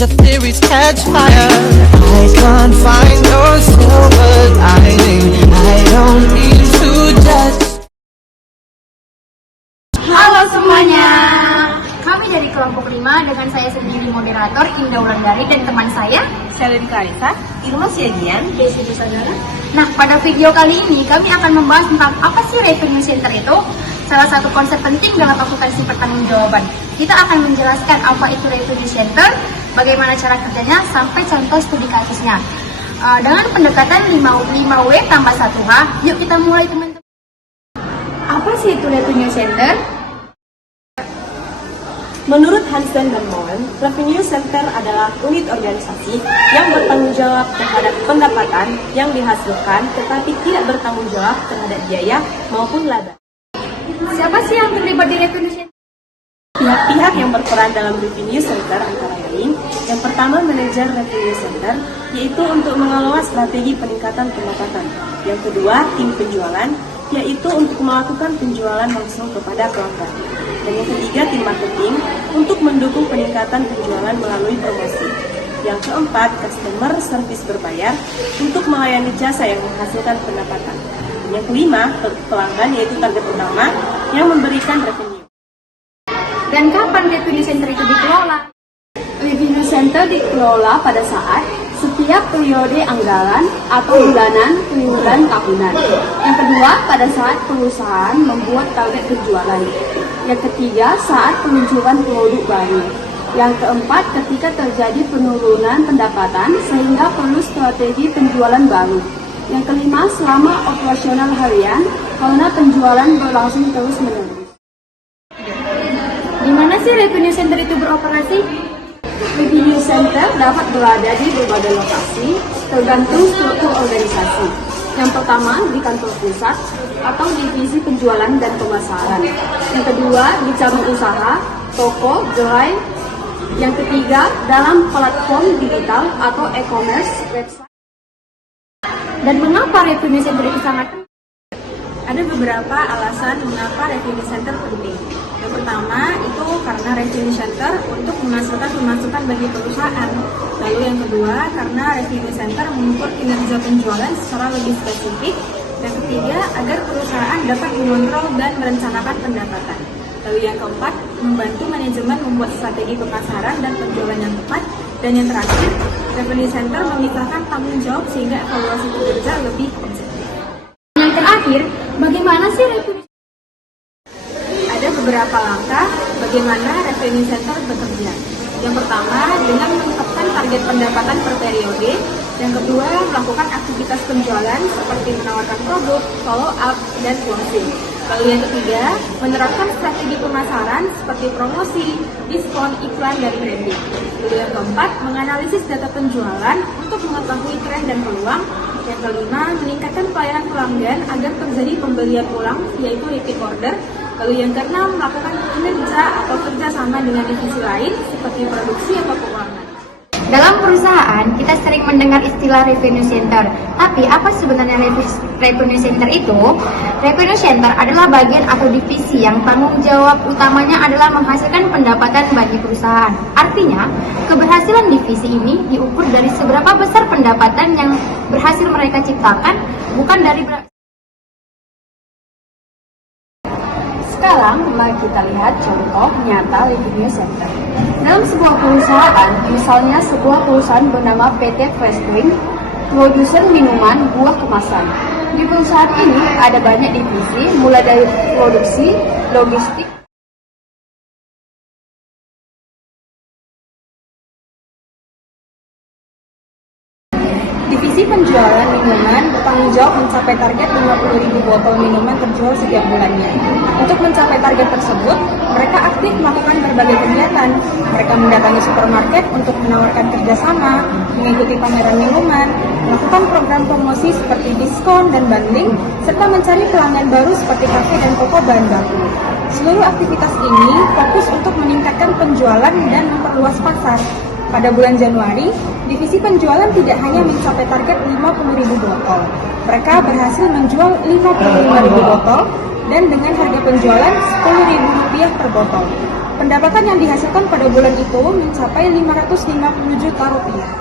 your theories catch fire. I can't find no silver lining. I don't mean to judge. Halo semuanya, kami dari kelompok 5 dengan saya sendiri moderator Indah Wulandari dan teman saya Selin Clarissa, Irma Siagian, Desi Sadara. Nah, pada video kali ini kami akan membahas tentang apa sih revenue center itu. Salah satu konsep penting dalam akuntansi pertanggungjawaban. Kita akan menjelaskan apa itu revenue center, bagaimana cara kerjanya, sampai contoh studi kasusnya. Dengan pendekatan 5W tambah 1H, yuk kita mulai teman-teman. Apa sih itu revenue center? Menurut Hansen dan Moen, revenue center adalah unit organisasi yang bertanggung jawab terhadap pendapatan yang dihasilkan tetapi tidak bertanggung jawab terhadap biaya maupun laba. Siapa sih yang terlibat di revenue center? Pihak-pihak yang berperan dalam revenue center antara lain, yang pertama manajer revenue center, yaitu untuk mengelola strategi peningkatan pendapatan. Yang kedua, tim penjualan, yaitu untuk melakukan penjualan langsung kepada pelanggan. Dan yang ketiga, tim marketing, untuk mendukung peningkatan penjualan melalui promosi. Yang keempat, customer service berbayar, untuk melayani jasa yang menghasilkan pendapatan. Yang kelima, pelanggan, yaitu target utama yang memberikan revenue. Dan kapan revenue center itu dikelola? Revenue center dikelola pada saat setiap periode anggaran atau bulanan, triwulan, tahunan. Yang kedua, pada saat perusahaan membuat target penjualan. Yang ketiga, saat peluncuran produk baru. Yang keempat, ketika terjadi penurunan pendapatan sehingga perlu strategi penjualan baru. Yang kelima, selama operasional harian karena penjualan berlangsung terus-menerus. Di mana sih revenue center itu beroperasi? Revenue center dapat berada di berbagai lokasi tergantung struktur organisasi. Yang pertama di kantor pusat atau divisi penjualan dan pemasaran. Yang kedua di cabang usaha, toko, gerai. Yang ketiga dalam platform digital atau e-commerce website. Dan mengapa revenue center itu sangat penting? Ada beberapa alasan mengapa revenue center penting. Yang pertama itu karena revenue center untuk menghasilkan pemasukan bagi perusahaan. Lalu yang kedua karena revenue center mengukur kinerja penjualan secara lebih spesifik. Yang ketiga agar perusahaan dapat mengontrol dan merencanakan pendapatan. Lalu yang keempat membantu manajemen membuat strategi pemasaran dan penjualan yang tepat. Dan yang terakhir revenue center memisahkan tanggung jawab sehingga evaluasi kinerja lebih objektif. Yang terakhir, bagaimana sih revenue? Ada beberapa langkah bagaimana revenue center bekerja. Yang pertama, dengan menetapkan target pendapatan per periode. Yang kedua, melakukan aktivitas penjualan seperti menawarkan produk, follow up, dan closing. Lalu yang ketiga, menerapkan strategi pemasaran seperti promosi, diskon, iklan, dan branding. Lalu yang keempat, menganalisis data penjualan untuk mengetahui tren dan peluang. Yang kelima, meningkatkan pelayanan pelanggan agar terjadi pembelian ulang, yaitu repeat order. Lalu yang keenam, melakukan kinerja atau kerjasama dengan divisi lain seperti produksi atau keuangan. Dalam perusahaan, kita sering mendengar istilah revenue center. Tapi apa sebenarnya revenue center itu? Revenue center adalah bagian atau divisi yang tanggung jawab utamanya adalah menghasilkan pendapatan bagi perusahaan. Artinya, keberhasilan divisi ini diukur dari seberapa besar pendapatan yang berhasil mereka ciptakan, bukan dari Sekarang, mari kita lihat contoh nyata revenue center. Dalam sebuah perusahaan, misalnya sebuah perusahaan bernama PT Fresh Drink, produsen minuman buah kemasan. Di perusahaan ini ada banyak divisi, mulai dari produksi, logistik, Divisi penjualan minuman bertanggung jawab mencapai target 50.000 botol minuman terjual setiap bulannya. Untuk mencapai target tersebut, mereka aktif melakukan berbagai kegiatan. Mereka mendatangi supermarket untuk menawarkan kerjasama, mengikuti pameran minuman, melakukan program promosi seperti diskon dan bundling, serta mencari pelanggan baru seperti kafe dan toko bahan baku. Seluruh aktivitas ini fokus untuk meningkatkan penjualan dan memperluas pasar. Pada bulan Januari, divisi penjualan tidak hanya mencapai target 50.000 botol. Mereka berhasil menjual 55.000 botol dan dengan harga penjualan Rp10.000 per botol. Pendapatan yang dihasilkan pada bulan itu mencapai 550 juta rupiah.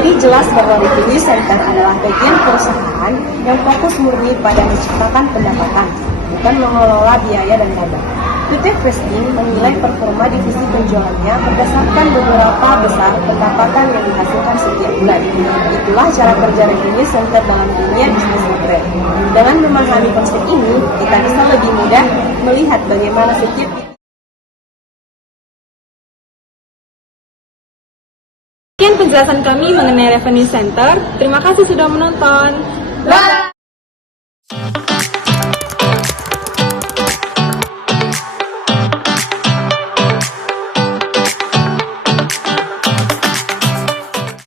Jadi jelas bahwa revenue center adalah bagian perusahaan yang fokus murni pada menciptakan pendapatan, bukan mengelola biaya dan laba. PT Prestige menilai performa divisi penjualannya berdasarkan beberapa besar pendapatan yang dihasilkan setiap bulan. Itulah cara kerja revenue center dalam dunia bisnis modern. Dengan memahami konsep ini, kita bisa lebih mudah melihat bagaimana setiap Sekian penjelasan kami mengenai revenue center. Terima kasih sudah menonton. Bye!